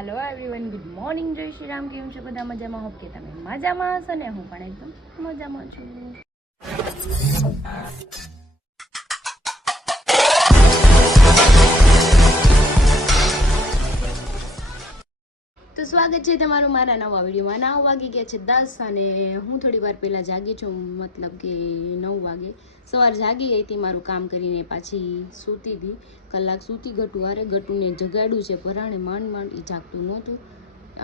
Hello everyone, good morning, जय श्री राम। केम छो बधा मजामां? होप के तमे मजामां हशो ने હું પણ એકદમ મજામાં છું। તો સ્વાગત છે તમારું મારા નવા વિડીયોમાં। 9 વાગી ગયા છે 10 અને હું થોડી વાર પહેલાં જાગી છું, મતલબ કે 9 વાગે સવાર જાગી ગઈ હતી। મારું કામ કરીને પાછી સૂતી હતી, કલાક સૂતી। ગટુ અરે ગટુને જગાડ્યું છે પરાણે, માંડ એ જાગતું નહોતું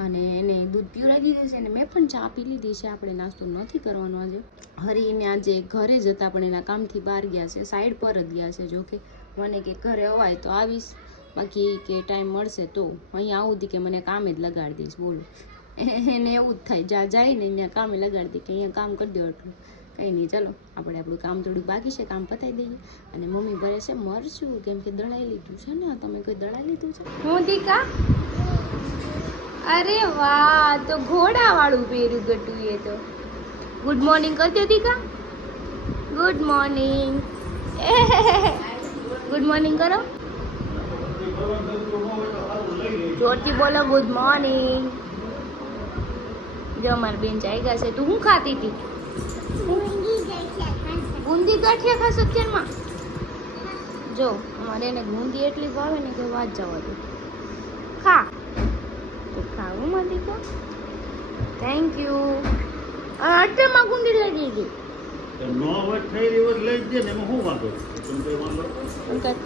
અને એને દૂધ પીવડાવી દીધું છે અને મેં પણ ચા પી લીધી છે। આપણે નાસ્તો નથી કરવાનો આજે। હરીને આજે ઘરે જ હતા પણ એના કામથી બહાર ગયા છે, સાઈડ પર જ ગયા છે। જોકે મને કે ઘરે અવાય તો આવીશ, બાકી કે ટાઈમ મળશે તો અહીંયા આવું હતી કે મને કામે જ લગાડી દઈશ। બોલો, એને એવું જ થાય, જ્યાં જાય ને અહીંયા કામે લગાડી દે કે અહીંયા કામ કરી દો એટલું। કંઈ નહીં, ચલો આપણે આપણું કામ થોડુંક બાકી છે, કામ પતાવી દઈએ। અને મમ્મી ભરે છે મરચું, કેમ કે દળાઈ લીધું છે ને। તમે કોઈ દળાઈ લીધું છે? હું દીકા, અરે વાહ, તો ઘોડા વાળું પહેર્યું ગટુએ તો। ગુડ મોર્નિંગ કરજો દીકા, ગુડ મોર્નિંગ, ગુડ મોર્નિંગ કરો, જોરથી બોલો ગુડ મોર્નિંગ। જો અમારી બેન જાગ્યા છે। તું શું ખાતી હતી? ગુંદી ગાંઠિયા ખાસ અત્યારમાં? જો અમારે એને ગુંદી એટલી ભાવે ને કે વાત જવા દે। ખા તો ખાવું માંથી તો, થેન્ક યુ। અત્યારમાં ગુંદી લઈ દીધી,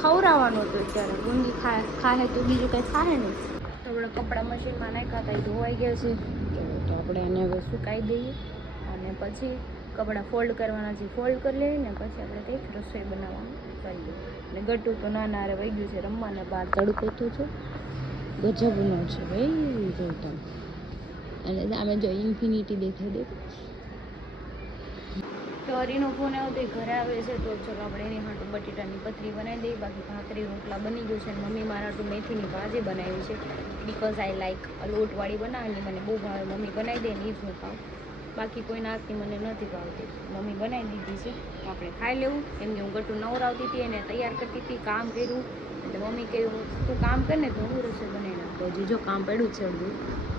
ખવડાવવાનું હતું અત્યારે। ગુંદી ખાય તો બીજું કંઈ ખાય નહીં। તો આપણે કપડાં મશીનમાં નાખ્યા હતા, ધોવાઈ ગયા છે તો આપણે એને હવે સુકાઈ દઈએ અને પછી કપડાં ફોલ્ડ કરવાના છે, ફોલ્ડ કરી લઈએ ને પછી આપણે કંઈક રસોઈ બનાવવાનું કરીએ। અને ગટુ તો નાના હારે વહી ગયું છે રમવાને, બહાર તડકો તો છે ગજબનો છે ભાઈ જોતા। અને આમે જો ઇન્ફિનિટી દેખાઈ દે તો હરીનો ફોન આવ્યો તો ઘરે આવે છે તો ચલો આપણે એની હાટું બટેટાની પતરી બનાવી દઈએ। બાકી ભાખરી રોટલા બની ગયું છે અને મમ્મી મારા હાટું મેથીની ભાજી બનાવી છે, બિકોઝ આઈ લાઈક લોટવાળી બનાવવાની મને બહુ ભાવે। મમ્મી બનાવી દે ને એ જ હું ખાઉં, બાકી કોઈના હાથની મને નથી ભાવતી। મમ્મી બનાવી દીધી છે, આપણે ખાઈ લેવું। કેમ કે હું ગટુ નવરાવતી હતી, એને તૈયાર કરતી હતી, કામ કર્યું એટલે મમ્મી કહ્યું તું કામ કર ને તો હું રસોઈ બનાવી નાખતો। હજી જો કામ પડ્યું છે અડધું,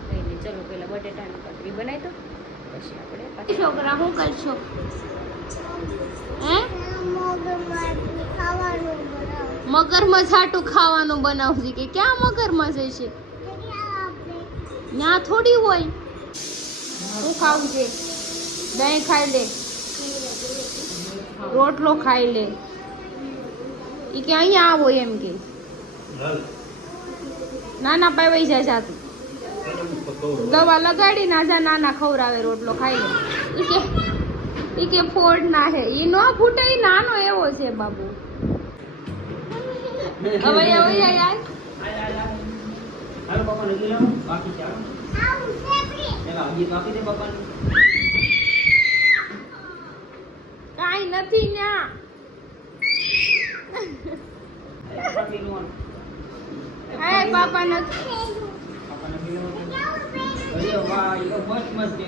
કંઈ નહીં, ચલો પહેલાં બટેટાની પતરી બનાવી દો પછી આપણે છોકરા શું કરશો? મગરમચ્છ હાટું ખાવાનું બનાવશે કે ક્યાં મગરમચ્છ છે? ત્યાં થોડી હોય। શું ખાવું છે? દહીં ખાઈ લે, રોટલો ખાઈ લે, એ કે અહીંયા આવો એમ કે નાના પાઈ જાય જાતું, દવા લગાડી ના જા નાના ખવરાવે, રોટલો ખાઈ લે। ઈ કે ફોડ ના હે, ઈ નો ફૂટે, ઈ નાનો એવો છે બાબુ। હવે યાર હાલો પાપા ને લઈ આવો, બાકી છે આવું પેલા હજી કાપી દે પાપા ને। કાઈ નથી ન્યા એ પાપા નથી, પાપા ને લઈ આવો। અરે વાહ, ઈ તો મસ્ત મસ્ત છે।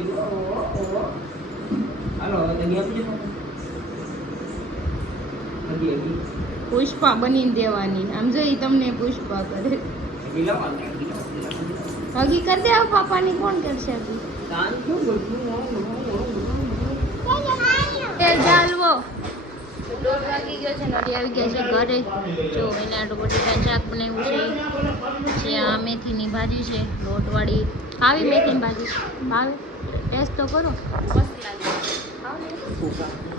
હાલો હવે તો ગયા પછી હજી પુષ્પા બની દેવાની, આમ જોઈ તમને પુષ્પા કરે। હગી કરી દે પાપાની, કોણ કરશે હગી? ચાલવો 1:30 વાગી ગયો છે, નડી આવી ગયા છે ઘરે। જો એને આટલું બટેટાનું શાક બનાવ્યું છે, જ્યાં મેથીની ભાજી છે લોટવાળી। આવી મેથીની ભાજી ભાવે? ટેસ્ટ તો કરો, મસ્ત લાગે।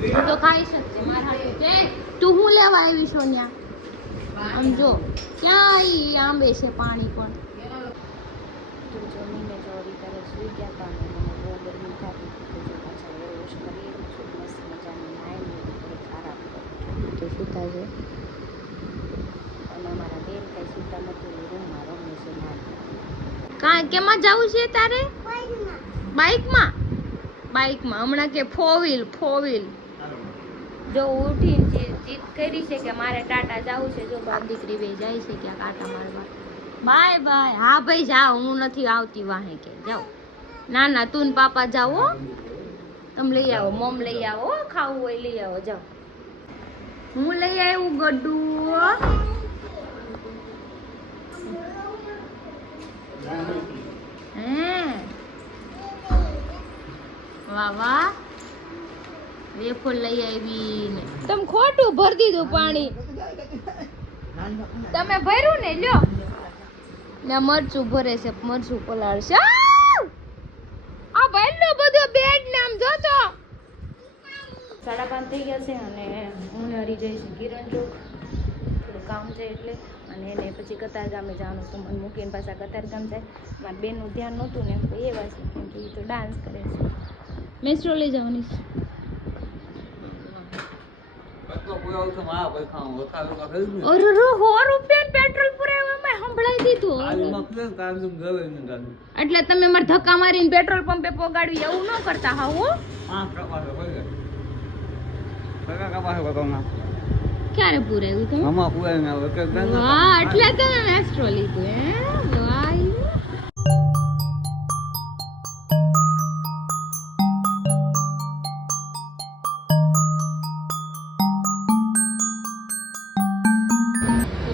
તું તો ખાઈ શકશે મારા હાથે છે। તું હું લેવા આવી સોનિયા? આમ જો ક્યાં ઈ આંબે છે પાણી પણ। તો જમીને ચોરી કરે સુઈ ગયા હતા અને મને બહુ ગરમી થતી તો જો પાછા એર વોશ કરી મસ્ત મજાની નાઈને ખરાબ તો સૂતા છે અને અમારા બેન કંઈ સૂતા નથી, રૂમમાં રમે છે મારી। કેમાં જવું છે તારે? બાઇકમાં? બાઇકમાં હમણાં કે 4 વ્હીલ જો ઉઠીને જીદ કરી છે કે મારે ટાટા જવું છે। જો બાપ દીકરી બે જાય છે ક્યાં કાંટા મારવા। Bye bye. હા ભાઈ જાઓ, હું નથી આવતી વાહે કે જાઓ। ના ના, તું ને પાપા જાઓ, તમે લઈ આવો, મમ લઈ આવો, ખાવું હોય લઈ આવો, જાઓ। હું લઈ આવ્યું ગડ્ડુ। વાહ વાહ વેફર લઈ આવી ને તમે ખોટું ભરી દીધું પાણી તમે ભર્યું ને લ્યો ને મરચું ભરે છે મરચું પલાળશે આ ભાઈનો બધો બેડ નામ જોતો 5:30 થઈ ગયા છે અને હું હરી જઈશ કિરણ ચોક થોડું કામ છે એટલે અને એને પછી કતાર ગામે જવાનું તો મને મૂકીને પાછા કતાર ગામ જાય મારા બેનનું ધ્યાન નહોતું ને તો એ વાત છે કેમ કે એ તો ડાન્સ કરે છે મેસ્ટ્રો લઈ જવાની પેટ્રોલ પુરાવામાં સંભળાઈ દીધું એટલે તમે મારે ધક્કા મારીને પેટ્રોલ પંપે પોગાડ્યું એવું ન કરતા હા હો ક્યારે પુરાયું તમે વાહ એટલે તમે મેસ્ટ્રો લીધું હે વાહ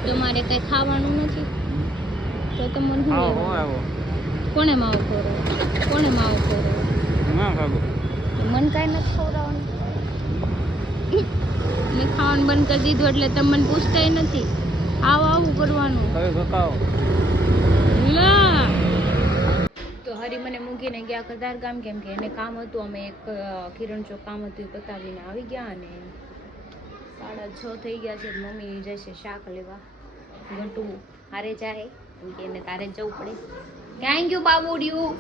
તમારે કઈ ખાવાનું નથી તો તમને કોને માવો ખોરો મન કાંઈ નથી ખવડાવવાનું મેં ખાવાનું બંધ કરી દીધું એટલે તમે મને પૂછતાય નથી આવું કરવાનું તો હરી મને મૂકીને ગયા કતાર ગામ કેમ કે એને કામ હતું અમે એક કિરણ ચોક કામ હતું એ પતાવીને આવી ગયા અને 6:30 થઈ ગયા છે મમ્મી જશે શાક લેવા ઘટું હારે જાય કેમ કે એને તારે જવું પડે થેન્ક યુ બાબુડિયું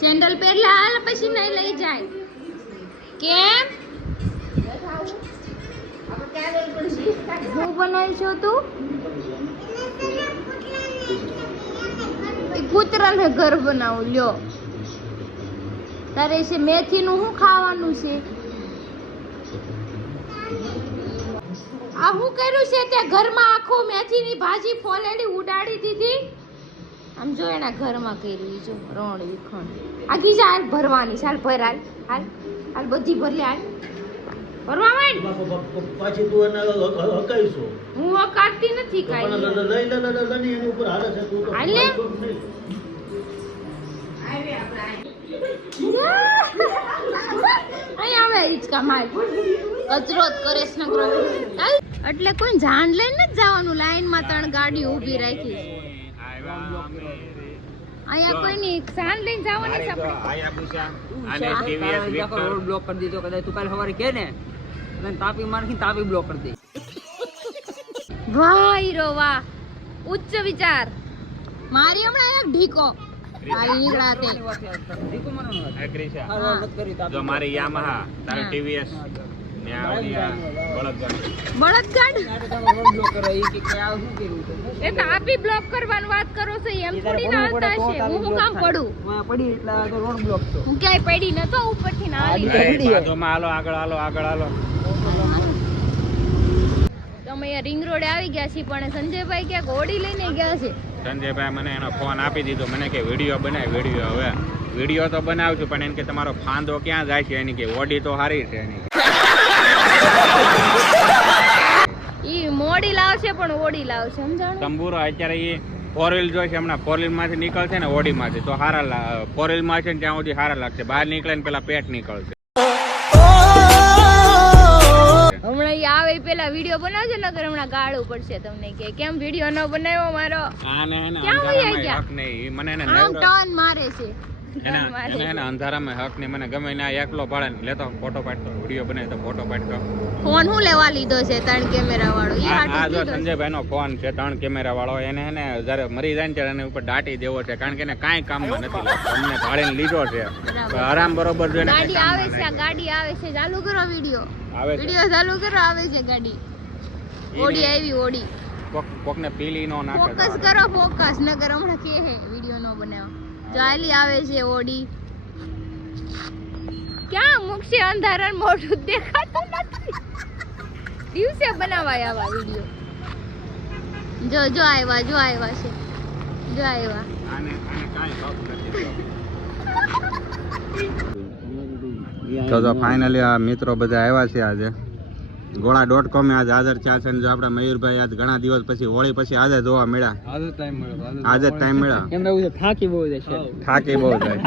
સેન્ડલ પહેરલા હાલ પછી નહીં લઈ જાય કેમ હું બનાવી છું તું કૂતરાને ઘર બનાવું લ્યો તારે છે મેથીનું શું ખાવાનું છે આ હું કર્યું છે તે ઘરમાં આખો મેથીની ભાજી ફોલેલી ઉડાડી દીધી આમ જો એના ઘરમાં કર્યું જો રણ વિખણ આગી જા હાલ ભરવાની ચાલ ભર હાલ હાલ હાલ બધી ભરી હાલ ભરવા માંડ પાછી તું એને હકાઈશો હું હકાતી નથી કાઈ લઈ લે એની ઉપર હાલે છે તું તો હાલ લે અહીં આવે હિચકા માર કચરો જ કરે છે નકરો એટલે કોઈ જાણ લઈને જ જવાનું લાઈનમાં 3 ગાડી ઊભી રાખી અહીંયા કોઈની જાણ લઈને જવાની છે આપણે આયા પૂછ્યા આને ટીવીએસ વિક્ટર રોડ બ્લોક કરી દીધો કદાચ તું કાલ સવારે કે ને મને તાપી મારખી તાપી બ્લોક કરી દે વાહ હીરો વાહ ઉચ્ચ વિચાર મારી હમણાં એક ઢીકો હાલ નીકળાતે દીકો મારવાનો એગ્રી છે હા. રોડ કરી તાપી જો મારી યામાહા તારે હા. ટીવીએસ ને આવડિયા બળદગાડી બળદગાડ રોડ બ્લોક કરો ઈ કે આ શું કર્યું તો એ તો આપી બ્લોક કરવાની વાત કરો છો એમ થોડી ના હાલતા છે હું કામ પડું હું પડી એટલે આ તો રોડ બ્લોક તો હું ક્યાંય પડી નતો ઉપરથી ના આવી બાજુમાં હાલો આગળ હાલો તો અમે અહીંયા રિંગ રોડે આવી ગયા છીએ પણ સંજયભાઈ ક્યાંક ઓડી લઈને ગયા છે સંજયભાઈ મને એનો ફોન આપી દીધો મને કે વિડીયો બનાય હવે વિડીયો તો બનાવશું પણ એને કે તમારો ફાંદો ક્યાં જાય છે એની કે ઓડી તો સારી છે એની ઈ મોડી લાવશે પણ ઓડી લાવશે સમજાણું તંબુરો અત્યારે એ 4 વ્હીલ જોઈ છે હમણાં 4 વ્હીલ માંથી નીકળશે ને ઓડી માંથી તો સારા 4 વ્હીલ માં છે ને ત્યાં સુધી સારા લાગશે બહાર નીકળે ને પેલા પેટ નીકળશે હમણાં ઈ આવે ઈ પેલા વિડીયો બનાવજો નકર હમણાં ગાળું પડશે તમને કે કેમ વિડીયો ન બનાવ્યો મારો આને એને ક્યાં વયા અંધારામાં ગયા? હક નહીં મને એને આમ નવરો ટર્ન મારે છે એને અંધારામાં હક નહીં મને ગમે ના એકલો પાડે ને લેતો ફોટો પાડતો વિડીયો બનાવે તો ફોટો પાડતો ફોન હું લેવા લીધો છે 3 કેમેરા વાળો ઈ આ હાટું જો લીધો છે. સંજયભાઈ નો ફોન છે 3 કેમેરા વાળો એને જયારે મરી જાય ને ત્યારે એને ઉપર દાટી દેવો છે કારણ કે એને કાંઈ કામમાં નથી લાગતો અમને ભાડે લીધો છે બરાબર. આરામ બરોબર જો એને ગાડી આવે છે આ ગાડી આવે છે ચાલુ કરો વિડીયો આવે છે વિડીયો ચાલુ કરો આવે છે ગાડી ઓડી આવી ઓડી કોકને પીલી નો નાખે ફોકસ કરો ફોકસ નકર હમણાં કે હે વિડીયો નો બનાવો ચાલી આવે છે ઓડી ક્યાં મુકશે અંધારા મોઢું દેખાતું નથી દિવસે બનાવાય આવા વિડીયો જો આવ્યા છે જો આવ્યા આને કાંઈ હક નથી તો ફાઇનલી આ મિત્રો બધા આવ્યા છે આજે ગોળા.com આજ હાજર થયા છે. જો આપણા મયુરભાઈ આજ ઘણા દિવસ પછી હોળી પછી આજે જોવા મળ્યા. આજે ટાઈમ મળ્યો. એમને એવું છે થાકી બહુ જાય છે. થાકી બહુ જાય.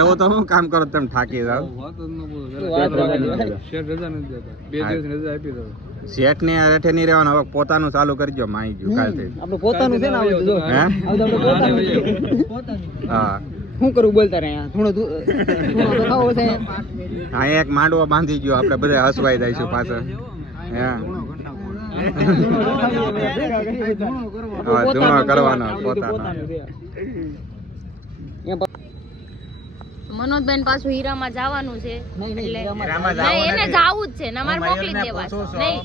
એવું તો શું કામ કરો તમે થાકી જાવ? શેઠ ની રેઠે નહીં રહેવાનું, હવે પોતાનું ચાલુ કરજો. માઈ ગયું કાલથી આપણું પોતાનું છે ને આવું જો. હે પોતાનું. હા શું કરું બોલતા રહ્યા થોડો તો ખાવો છે. હા એક માંડવો બાંધી ગયો, આપણે બધા હસવાઈ જઈશું પાછળ. હા ધૂણો કરવાનો પોતાનો. મનોજબેન પાછું હીરામાં જવાનું છે એટલે હીરામાં નહીં, એને જવાનું જાવું જ છે ને, અમારે હું મોકલી જ મયુરને દેવા છે. પૂછું છું. નહીં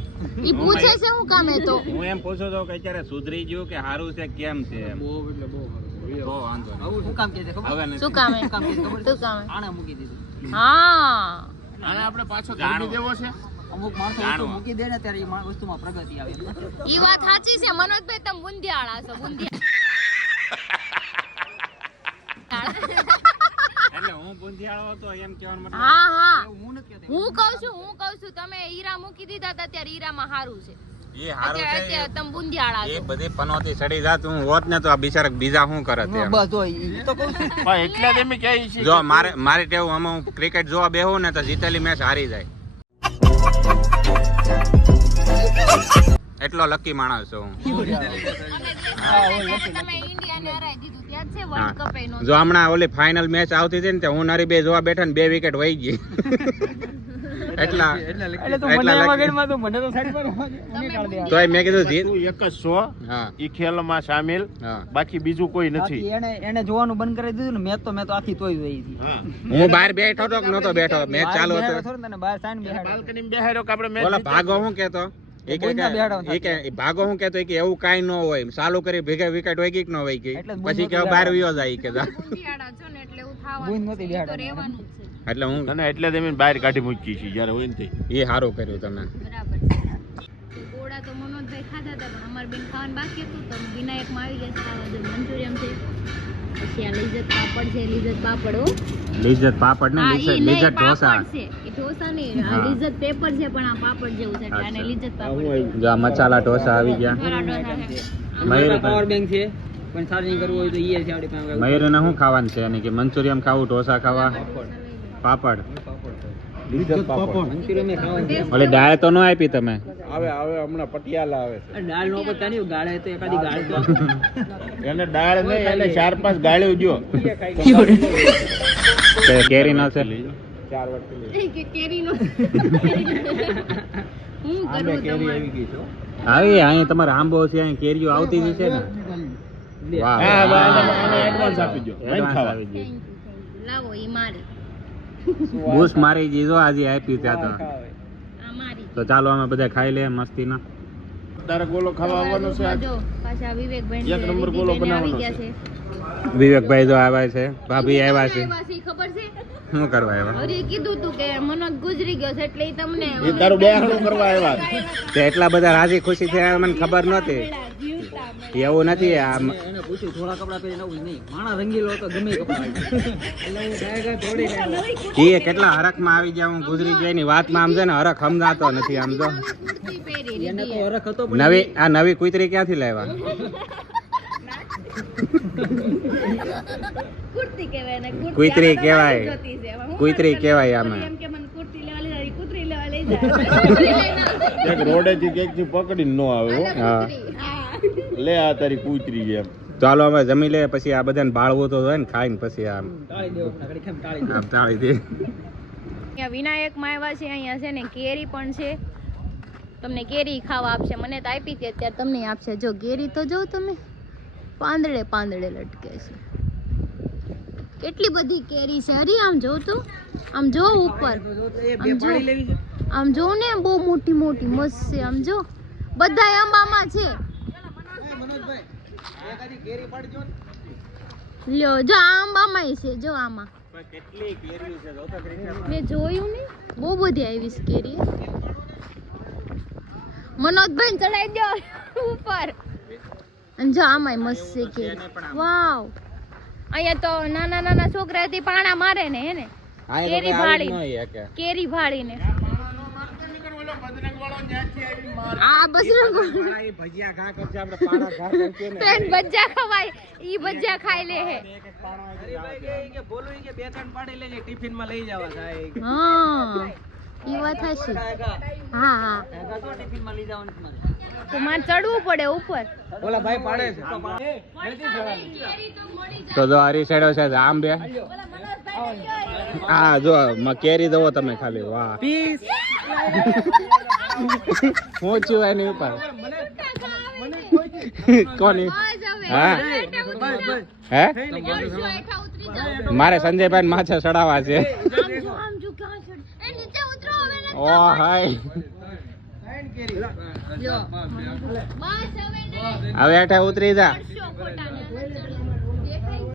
ઈ પૂછે છે હું કામે તો હું એમ પૂછું છું કે અત્યારે સુધરી ગયું કે સારું છે કેમ છે એમ? બહુ વાંધો નહીં. શું કામ કે છે ખબર? હવે નથી. શું કામે શું કામ કે છે ખબર? શું કામે આણે મૂકી દીધું. હા આને આપણે પાછો જાણવું દેવો છે. અમુક માણસો વસ્તુ મૂકી દે ને ત્યારે એ વસ્તુમાં પ્રગતિ આવે. ઈ વાત સાચી છે મનોજભાઈ, તમે બુંદિયાળા છો એટલે હું બુંદિયાળો હતો એમ કહેવાનો મતલબ. હા હા હું નથી કહેતો. હું કહું છું તમે હીરા મૂકી દીધા હતા ત્યારે હીરામાં સારું છે. એ હારું છે. અત્યારે તમે બુંદિયાળા એ છો. બધી પનોતી ચડી જાત હું હોત ને તો આ બિચારા બીજા શું કરે તેમ. બસ જો ઈ તો કહું છું. એટલે જ એમ કહે છે જો મારી ટેવ આમાં હું ક્રિકેટ જોવા બેહું ને તો જીતેલી મેચ હારી જાય. એટલો લકી માણસ છું હું. તમે ઇન્ડિયાને હરાઈ દીધું ત્યાં છે વર્લ્ડ કપ એનો. જો હમણાં ઓલી ફાઇનલ મેચ આવતી હતી ને તે હું નરી બે જોવા બેઠા ને 2 વિકેટ વહી ગઈ. એટલા એટલે તું મને એટલા એમાં lucky. ગણમાં તું મને તો સાઈડ પર નીકાળ દે. તોય મેં કીધું જીત. તું એક જ છો હા ઈ ખેલમાં સામેલ, હા બાકી બીજું કોઈ નથી. બાકી એને જોવાનું બંધ કરી દીધું ને મેં તો આખી તોય જોઈ હતી. હા હું બહાર બેઠો તો કે નહોતો બેઠો મેચ ચાલુ હતો. બહાર સાઈન બેહાડો. બાલ્કનીમાં બેહાર્યો કે આપણે મેચ ઓલા ભાગો હું કેતો એ કે બોલના બેહાડવા એ કે ભાગો હું કેતો કે એવું કાઈ ન હોય ચાલુ કરી ભેગા વિકેટ વહી ગઈ કે ન વહી ગઈ એટલે જ પછી કે બોલનો બહાર વિયો જાય કે જા. બુંદિયાળા છો ને એટલે એવું બુંદ થવાનું નહોતી છે. ઈ તો બેહાડવાની. રહેવાનું જ છે. એટલે હું અને એટલે જ અમે બહાર કાઢી મૂકી છે જ્યારે હોય ને તે. એ સારું કર્યું તમે. બરાબર છે. તો ગોળા તો મનોજભાઈ ખાધા હતા પણ અમારે બેન ખાવાનું બાકી હતું તો વિનાયકમાં આવી ગયા છે. ખાવા જો મંચુરિયમ છે, પછી આ લિજ્જત પાપડ છે, લિજ્જત પાપડ હો. લિજ્જત પાપડ ને હા, ઈ નહીં, લિજ્જત ઢોસા. પાપડ છે. ઈ ઢોસા નહીં, આ હા. લિજ્જત પેપર છે પણ આ પાપડ જેવું છે એટલે આને અચ્છા. લિજ્જત પાપડ કહેવાય. જો આ મસાલા ઢોસા આવી ગયા. થોડા ઢોસા છે. મયુર પાવર બેંક છે પણ ચાર્જિંગ કરવું હોય તો ઈ છે આપણી પાસે. મયુરને શું ખાવાનું છે એને કે મંચુરિયમ ખાવું ઢોસા ખાવા પાપડ મંચુરિયમ એ ખાવાનું છે. ઓલી દાળ તો ન આપી તમે? આવે હમણાં પટિયાલા આવે છે. દાળ નો પતા નહીં ગાળે તો એકાદી ગાળ તો એને દાળ નહીં, એને 4-5 ગાળ્યું જો. કેરી નો છે? કે કેરીનો હું આમે કરું કેરી તમારે આવી ગઈ છે. આવી અહીં તમારે આંબો છે અહીં કેરીઓ આવતી જ છે ને. વાહ હા, વાહ. આને એડવાન્સ આપી દો. Advance વાઈન ખાવા. આવી ગઈ. લાવો ઈ મારી બૂસ મારી દીધો આજે આપી ત્યાં તો. આ મારી તો ચાલો અમે બધા ખાઈ લે મસ્તી ના. તારે ગોલો ખાવા આવવાનો છે આજ? જો પાછા વિવેકભાઈ એક નંબર ગોલો બનાવવાનો આવી છે. ગયા છે. વિવેકભાઈ જો આવ્યા છે, ભાભી આવ્યા છે. આવ્યા છે ઈ ખબર છે? શું કરવા આવ્યા? હરી કીધું તું કે મનોજ ગુજરી ગયો છે એટલે ઈ તમને એ તારું બેહાડું કરવા આવ્યા. તે એટલા બધા રાજી ખુશી થયા મને ખબર નહોતી. એવું નથી આ એને પૂછ્યું થોડા કપડા પહેરીને આવું નહીં. માણસ રંગીલો હતો ગમે એ કપડા આવી જાય. એટલે હું ગાય દોડી ગયો. એ કેટલા હરખમાં આવી ગયા હું ગુજરી ગયા ની વાતમાં આમ છે ને હરખ સમજાતો નથી આમ જો. કુર્તી પહેરી એને લીધી તો હરખ હતો પણ નવી આ નવી કુતરી ક્યાંથી લાવ્યા? કુર્તી કહેવાય ને કુતરી આ તો કહેવાય. મારી જોતી છે. હવે હું કુતરી પણ કહેવાય આમાં. એમ કે મને કુર્તી લેવા લઈ જાય, કુતરી લેવા લઈ જાય. કુતરી લઈને આવશે. એક રોડેથી ક્યાંકથી પકડીને ન આવે હો. હા. કુતરી. હા. લે આ તારી કૂતરી એમ. ચાલો અમે જમી લે પછી આ બધાને બાળવું તો હોય ને ખાઈને પછી આમ ટાળી દેવું. નકરી કેમ ટાળી દેવું? આમ ટાળી દે. અહીંયા વિનાયકમાં આવ્યા છે, અહીંયા છે ને કેરી પણ છે. તમને કેરી ખાવા આપશે, મને તો આપી હતી અત્યારે તમને આપશે. જો કેરી તો જો તમે પાંદડે પાંદડે લટકે છે. કેટલી બધી કેરી છે. હરી આમ જો તું, આમ જો ઉપર, એ બે આમ જો. પાડી લેવી છે. આમ જો ને બહુ મોટી મોટી મસ્ત છે. આમ જો બધા આંબામાં છે. મનોજભાઈ એકાદી કેરી પાડજો ને. લ્યો જો આ આંબામાં છે. જો આમાં કેટલી કેરીઓ છે જોતો ક્રિકેટ. મેં જોયું ને બહુ બધી આવી છે કેરી. મનોજભાઈ ચડાઈ દો ઉપર. અને જો આમાંય મસ્ત છે કેરી. વાવ, અહીંયા તો નાના નાના છોકરાથી પાણા મારે ને હે ને કેરી ભાળી, કેરી ભાળીને. આ બજરંગ ભજીયા ઘા કરશે આપણે પાણા ઘા કરશે ને પેન ભજીયા ખવાય ઈ ભજીયા ખાઈ લે હે હરીભાઈ કે બોલું કે 2-3 પાડી લેજે ટિફિન માં લઈ જવા થાય હા ઈ વાત હશે હા હા તો ટિફિન માં લઈ જવાનું તમારે તો મારે ચડવું પડે ઉપર ઓલા ભાઈ પાડે છે તો જો હરી સાઈડો છે આમ બે હા જો કેરી દો તમે ખાલી વાહ પીસ પહોંચ્યું એની ઉપર કોની હા હે મારે સંજયભાઈ માછા ચડાવવા છે ઓ હાય હવે હેઠે ઉતરી જા